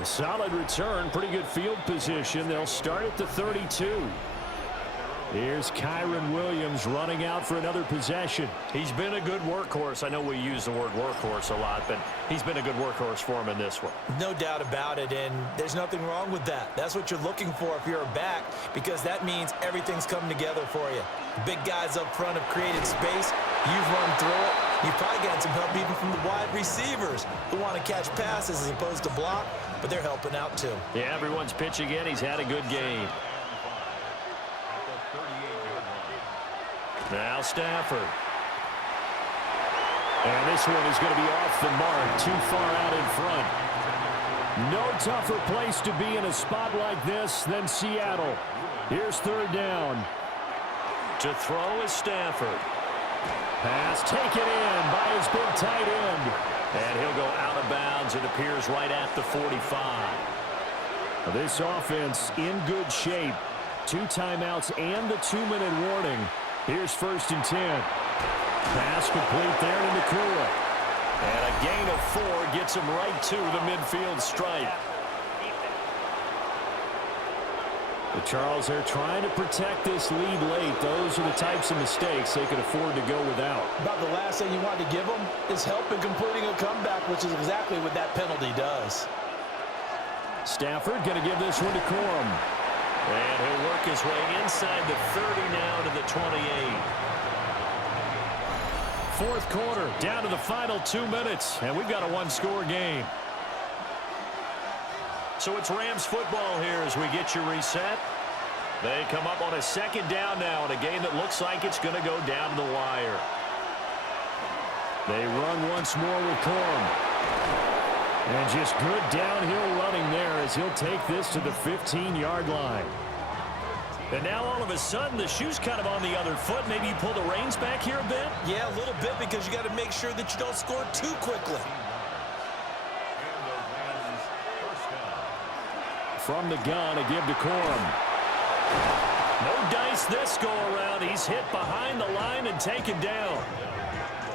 A solid return, pretty good field position. They'll start at the 32. Here's Kyron Williams running out for another possession. He's been a good workhorse. I know we use the word workhorse a lot, but he's been a good workhorse for him in this one. No doubt about it, and there's nothing wrong with that. That's what you're looking for if you're a back, because that means everything's coming together for you. The big guys up front have created space. You've run through it. You've probably got some help even from the wide receivers who want to catch passes as opposed to block, but they're helping out too. Yeah, everyone's pitching in. He's had a good game. Now Stafford. And this one is going to be off the mark, too far out in front. No tougher place to be in a spot like this than Seattle. Here's third down. To throw is Stafford. Pass taken in by his big tight end. And he'll go out of bounds. It appears right at the 45. This offense in good shape. 2 timeouts and the 2-minute warning. Here's 1st and 10. Pass complete there to Nakua. And a gain of 4 gets him right to the midfield stripe. The Charles, they're trying to protect this lead late. Those are the types of mistakes they could afford to go without. About the last thing you want to give them is help in completing a comeback, which is exactly what that penalty does. Stafford going to give this one to Corum. And he'll work his way inside the 30 now to the 28. 4th quarter, down to the final 2 minutes, and we've got a 1-score game. So it's Rams football here as we get you reset. They come up on a 2nd down now in a game that looks like it's going to go down to the wire. They run once more with Corum. And just good downhill running there as he'll take this to the 15-yard line. And now all of a sudden the shoe's kind of on the other foot. Maybe you pull the reins back here a bit? Yeah, a little bit, because you got to make sure that you don't score too quickly. From the gun, a give to Corum. No dice this go-around. He's hit behind the line and taken down.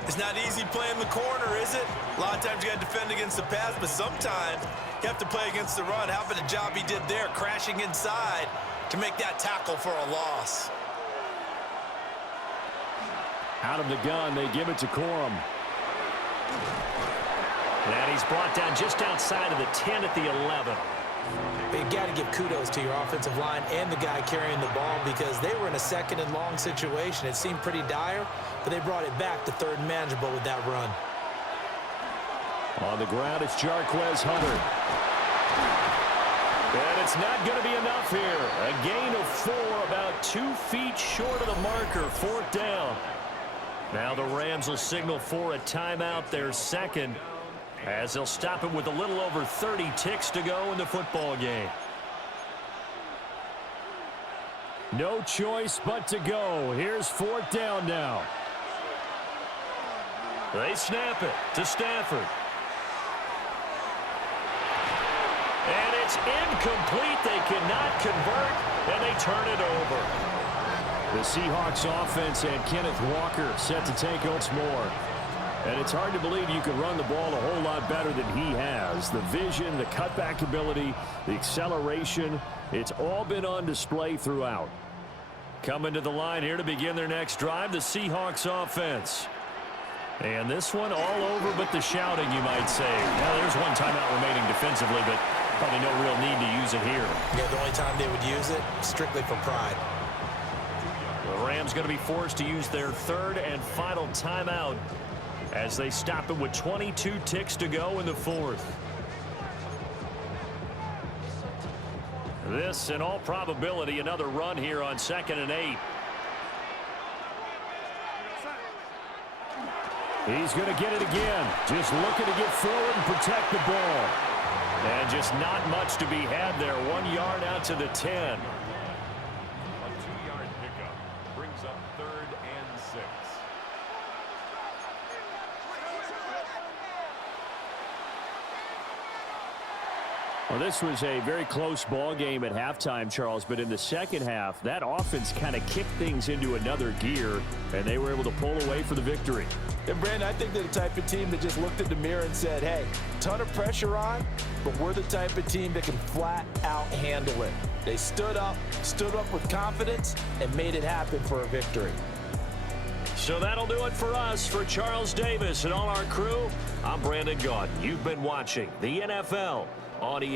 It's not easy playing the corner, is it? A lot of times you got to defend against the pass, but sometimes you have to play against the run. How about the job he did there, crashing inside to make that tackle for a loss? Out of the gun, they give it to Corum. And he's brought down just outside of the 10 at the 11. But you got to give kudos to your offensive line and the guy carrying the ball, because they were in a 2nd and long situation. It seemed pretty dire, but they brought it back to 3rd and manageable with that run. On the ground, it's Jarquez Hunter. And it's not going to be enough here. A gain of 4, about 2 feet short of the marker, 4th down. Now the Rams will signal for a timeout, their 2nd, as they'll stop it with a little over 30 ticks to go in the football game. No choice but to go. Here's 4th down now. They snap it to Stafford. And it's incomplete. They cannot convert, and they turn it over. The Seahawks offense and Kenneth Walker set to take once more. And it's hard to believe you can run the ball a whole lot better than he has. The vision, the cutback ability, the acceleration, it's all been on display throughout. Coming to the line here to begin their next drive, the Seahawks offense. And this one all over but the shouting, you might say. Now, there's one timeout remaining defensively, but probably no real need to use it here. Yeah, the only time they would use it, strictly for pride. The Rams going to be forced to use their 3rd and final timeout as they stop it with 22 ticks to go in the 4th. This, in all probability, another run here on 2nd and 8. He's going to get it again. Just looking to get forward and protect the ball. And just not much to be had there. 1 yard out to the 10. A 2-yard pickup brings up 3rd and 6. Well, this was a very close ball game at halftime, Charles, but in the second half, that offense kind of kicked things into another gear, and they were able to pull away for the victory. And, Brandon, I think they're the type of team that just looked in the mirror and said, hey, ton of pressure on, but we're the type of team that can flat out handle it. They stood up with confidence, and made it happen for a victory. So that'll do it for us. For Charles Davis and all our crew, I'm Brandon Gaudin. You've been watching the NFL on EA.